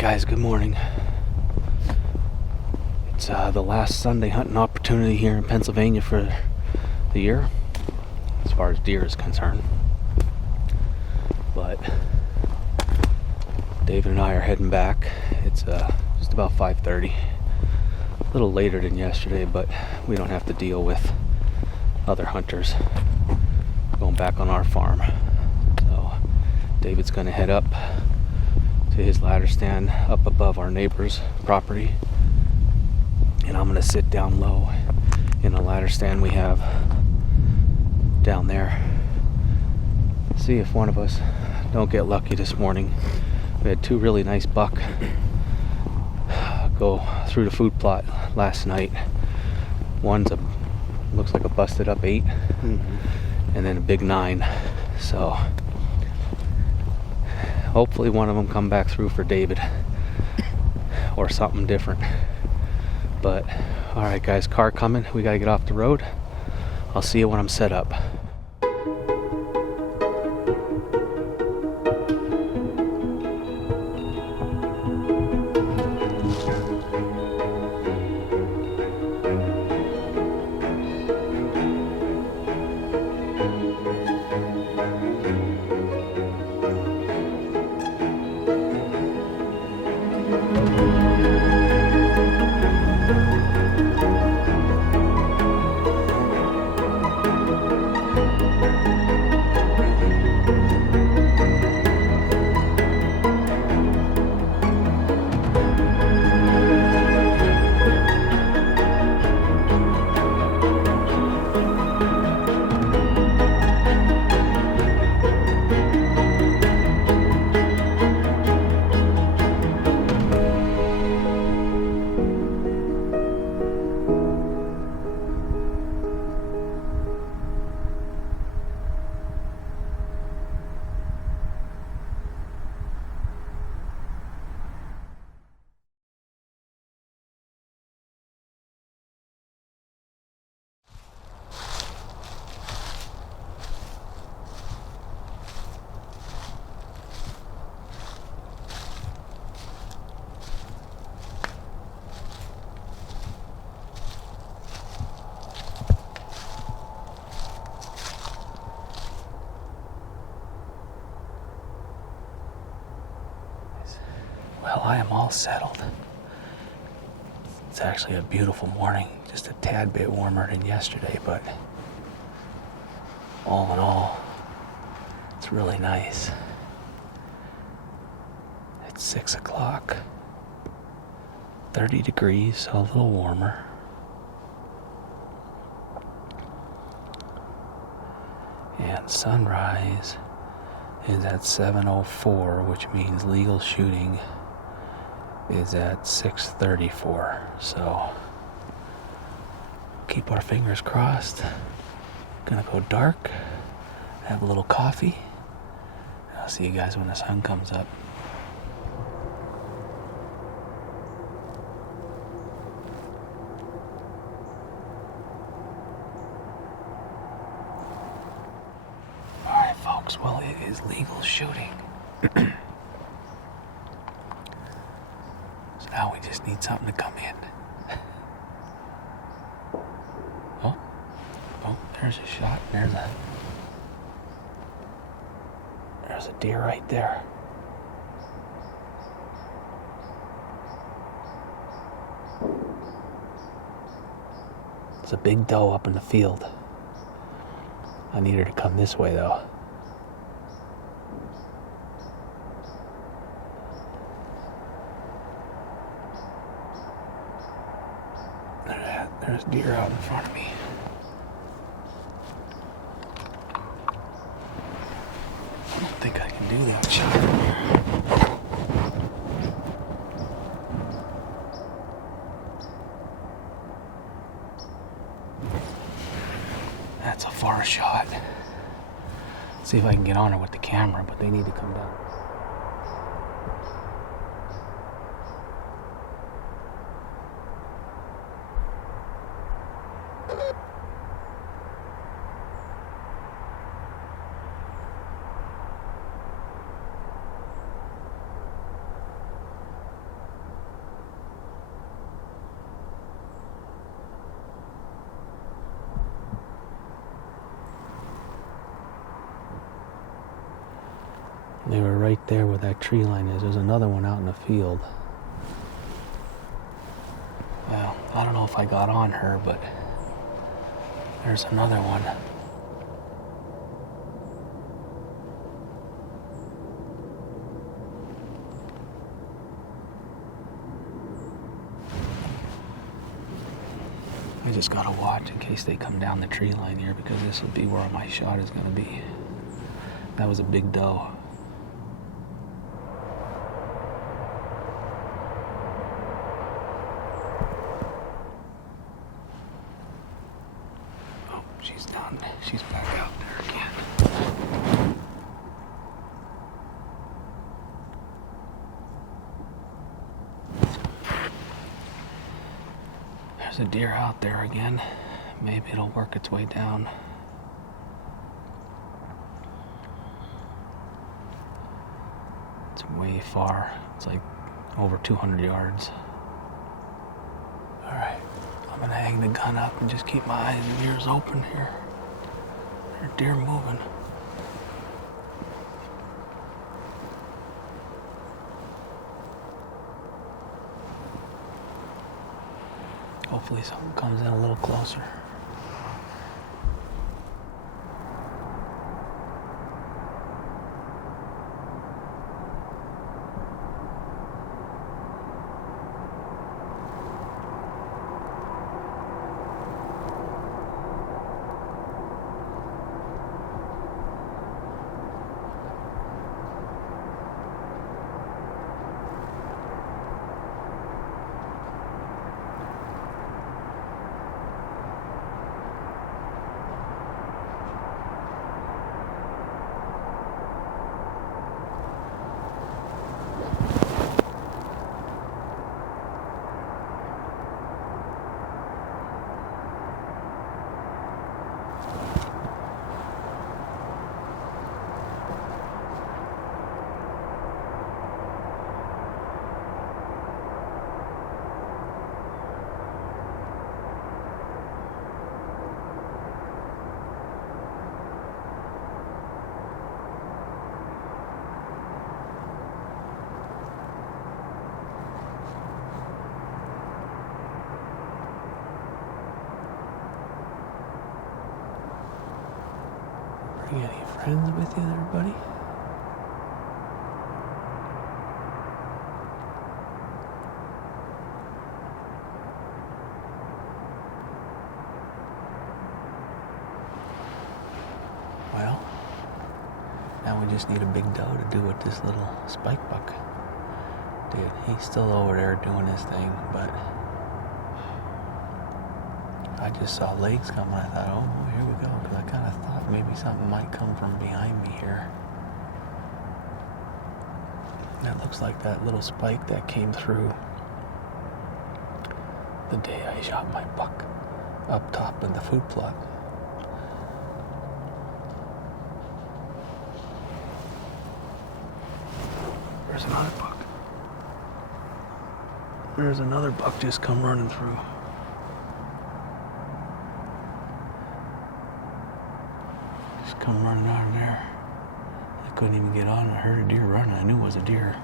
Guys, good morning. It's the last Sunday hunting opportunity here in Pennsylvania for the year, as far as deer is concerned. But David and I are heading back. It's just about 5:30. A little later than yesterday, but we don't have to deal with other hunters. We're going back on our farm. So David's going to head up to his ladder stand up above our neighbor's property, and I'm gonna sit down low in a ladder stand we have down there. See if one of us don't get lucky this morning. We had two really nice buck go through the food plot last night. One's looks like a busted up 8, and then a big 9. So hopefully one of them come back through for David or something different. But alright guys, car coming. We gotta get off the road. I'll see you when I'm set up. Well, I am all settled. It's actually a beautiful morning, just a tad bit warmer than yesterday, but all in all, it's really nice. It's 6 o'clock, 30 degrees, so a little warmer. And sunrise is at 7:04, which means legal shooting is at 6:34. So keep our fingers crossed. Gonna go dark, have a little coffee. I'll see you guys when the sun comes up. Alright folks, well, it is legal shooting. Now we just need something to come in. Oh, there's a shot. There's a deer right there. It's a big doe up in the field. I need her to come this way though. There's deer out in front of me. I don't think I can do that shot. That's a far shot. See if I can get on her with the camera, but they need to come down. They were right there where that tree line is. There's another one out in the field. Well, I don't know if I got on her, but there's another one. I just gotta watch in case they come down the tree line here, because this will be where my shot is gonna be. That was a big doe. Oh, she's done. She's back out there again. There's a deer out there again. Maybe it'll work its way down. It's way far. It's like over 200 yards. Alright, I'm gonna hang the gun up and just keep my eyes and ears open here. There's deer moving. Hopefully something comes in a little closer. Bring any friends with you there, buddy? Well, now we just need a big doe to do what this little spike buck did. He's still over there doing his thing, but I just saw legs coming. I thought, oh, here we go, because I kind of thought maybe something might come from behind me here. That looks like that little spike that came through the day I shot my buck up top in the food plot. There's another buck. There's another buck just come running through. Just come running out of there. I couldn't even get on. I heard a deer running. I knew it was a deer.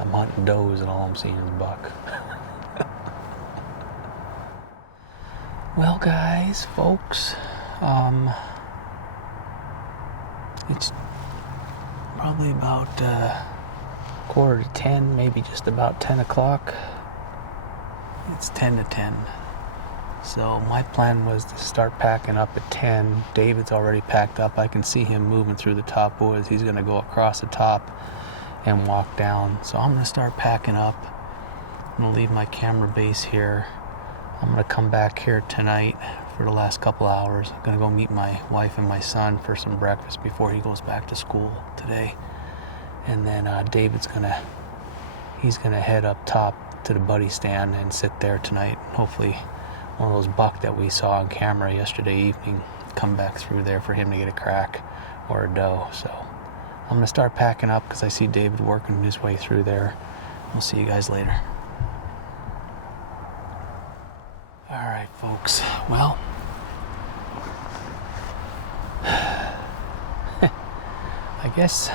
I'm hunting does and all I'm seeing is buck. Well, guys, folks, it's probably about 9:45, maybe just about 10 o'clock. It's 10 to 10. So my plan was to start packing up at 10. David's already packed up. I can see him moving through the top woods. He's going to go across the top and walk down. So I'm going to start packing up. I'm going to leave my camera base here. I'm going to come back here tonight for the last couple hours. I'm going to go meet my wife and my son for some breakfast before he goes back to school today. And then David's going to head up top to the buddy stand and sit there tonight. Hopefully one of those buck that we saw on camera yesterday evening come back through there for him to get a crack or a doe. So I'm gonna start packing up because I see David working his way through there. We'll see you guys later. All right, folks. Well, I guess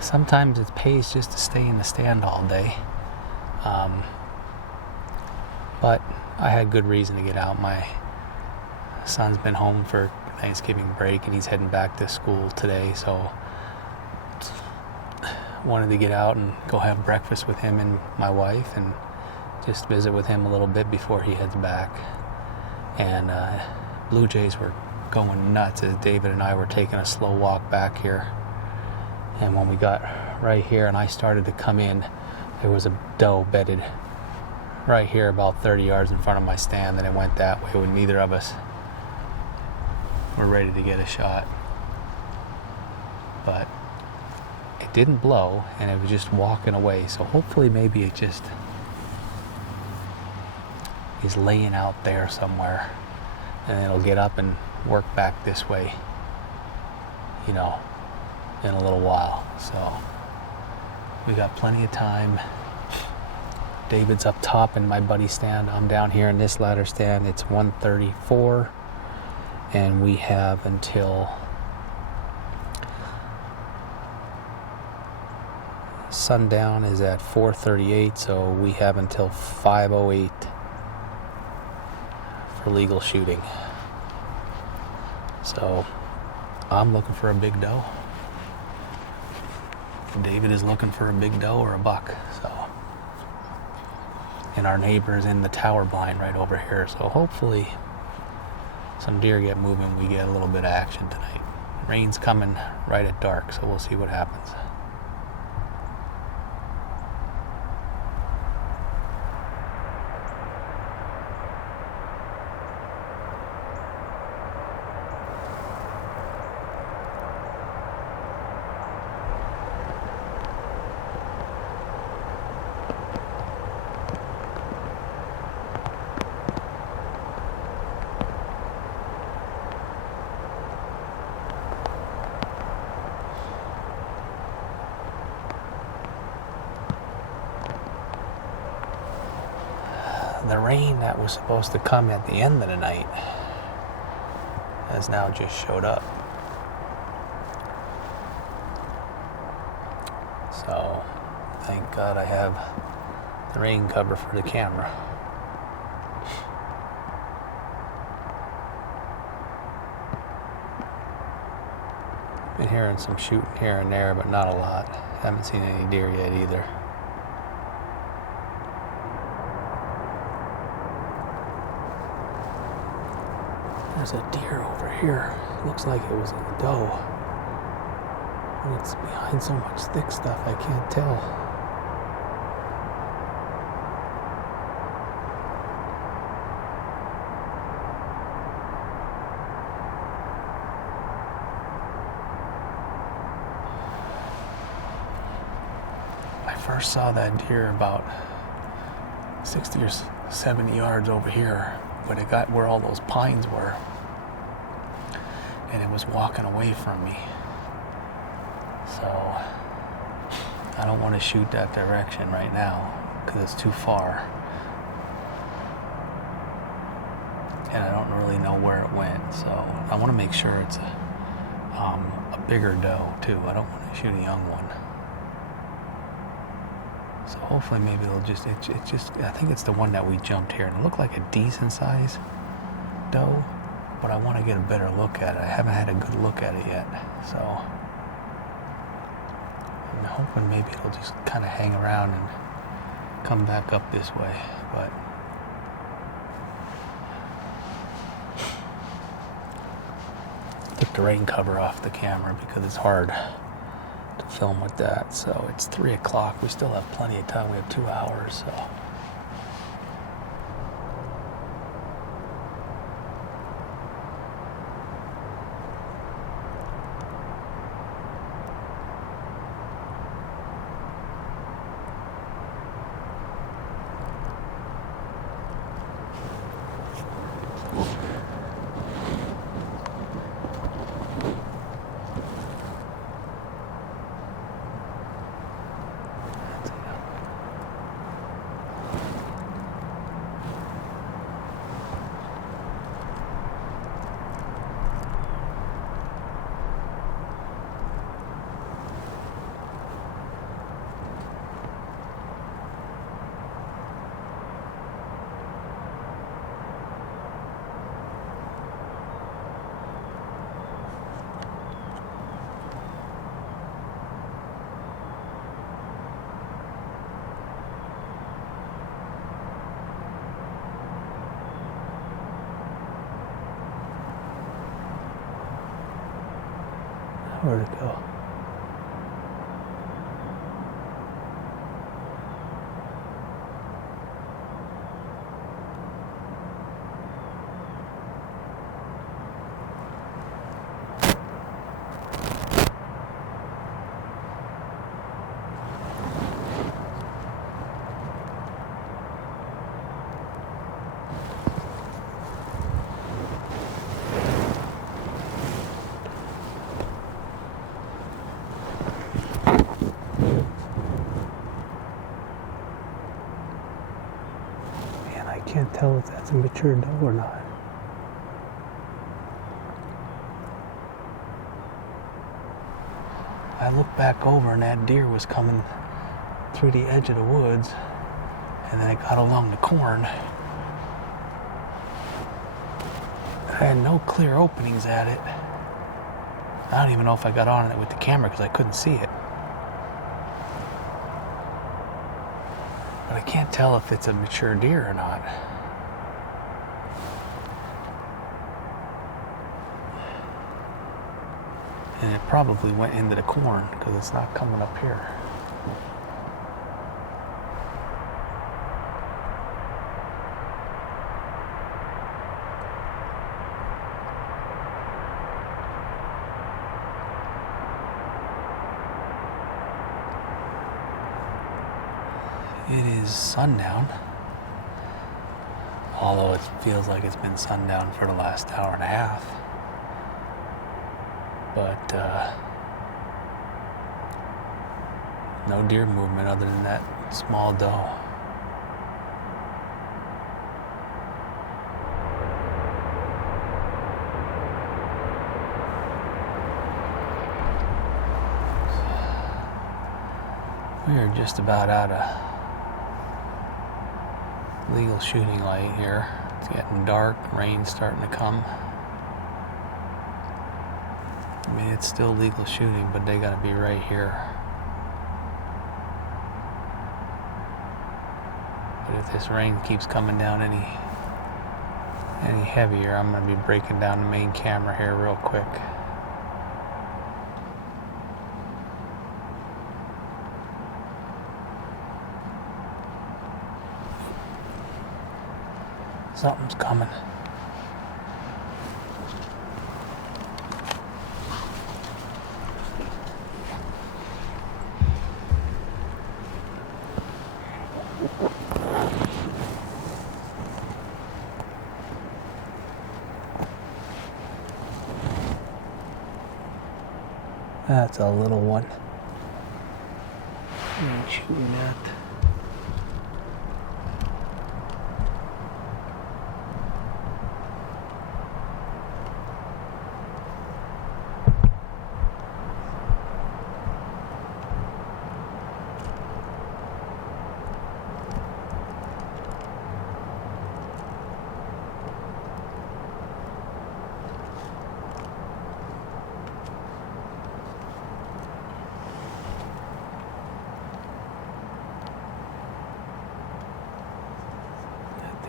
sometimes it pays just to stay in the stand all day. But I had good reason to get out. My son's been home for Thanksgiving break and he's heading back to school today, so wanted to get out and go have breakfast with him and my wife and just visit with him a little bit before he heads back. And blue jays were going nuts as David and I were taking a slow walk back here. And when we got right here and I started to come in, there was a doe bedded right here about 30 yards in front of my stand, and it went that way when neither of us were ready to get a shot. But it didn't blow and it was just walking away, so hopefully maybe it just is laying out there somewhere and it'll get up and work back this way, you know, in a little while. So we got plenty of time. David's up top in my buddy's stand. I'm down here in this ladder stand. It's 1:34 and we have until sundown is at 4:38, so we have until 5:08 for legal shooting. So I'm looking for a big doe. David is looking for a big doe or a buck. So, and our neighbor's in the tower blind right over here, so hopefully some deer get moving, we get a little bit of action tonight. Rain's coming right at dark, so we'll see what happens. The rain that was supposed to come at the end of the night has now just showed up. So thank God I have the rain cover for the camera. Been hearing some shooting here and there, but not a lot. Haven't seen any deer yet either. There's a deer over here. Looks like it was a doe. And it's behind so much thick stuff, I can't tell. I first saw that deer about 60 or 70 yards over here, but it got where all those pines were, and it was walking away from me. So I don't want to shoot that direction right now because it's too far, and I don't really know where it went. So I want to make sure it's a bigger doe too. I don't want to shoot a young one. So hopefully maybe it'll just, I think it's the one that we jumped here, and it looked like a decent size doe, but I want to get a better look at it. I haven't had a good look at it yet, so I'm hoping maybe it'll just kind of hang around and come back up this way. But took the rain cover off the camera because it's hard to film with that. So it's 3 o'clock. We still have plenty of time. We have 2 hours, so Where'd it go? I can't tell if that's a mature doe or not. I looked back over and that deer was coming through the edge of the woods, and then it got along the corn. I had no clear openings at it. I don't even know if I got on it with the camera because I couldn't see it. But I can't tell if it's a mature deer or not. And it probably went into the corn because it's not coming up here. It is sundown, although it feels like it's been sundown for the last hour and a half. But no deer movement other than that small doe. We are just about out of legal shooting light here. It's getting dark, rain's starting to come. I mean, it's still legal shooting, but they gotta be right here. But if this rain keeps coming down any heavier, I'm gonna be breaking down the main camera here real quick. Something's coming. That's a little one. I'm shooting at.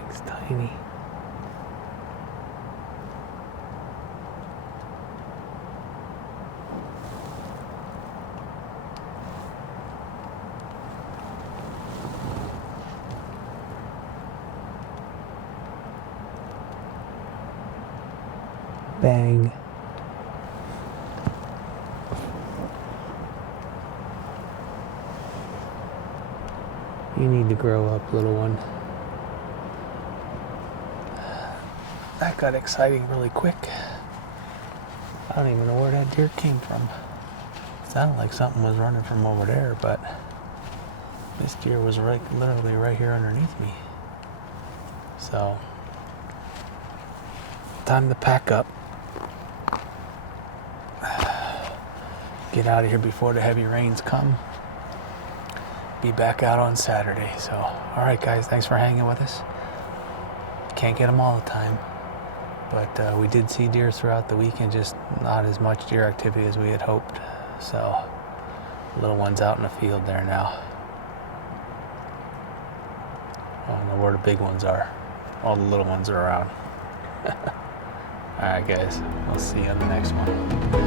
It's tiny. Bang. You need to grow up, little one. That got exciting really quick. I don't even know where that deer came from. It sounded like something was running from over there, but this deer was literally right here underneath me. So, time to pack up. Get out of here before the heavy rains come. Be back out on Saturday. So, all right, guys, thanks for hanging with us. Can't get them all the time. But we did see deer throughout the weekend, just not as much deer activity as we had hoped. So, little one's out in the field there now. I don't know where the big ones are. All the little ones are around. Alright guys, we'll see you on the next one.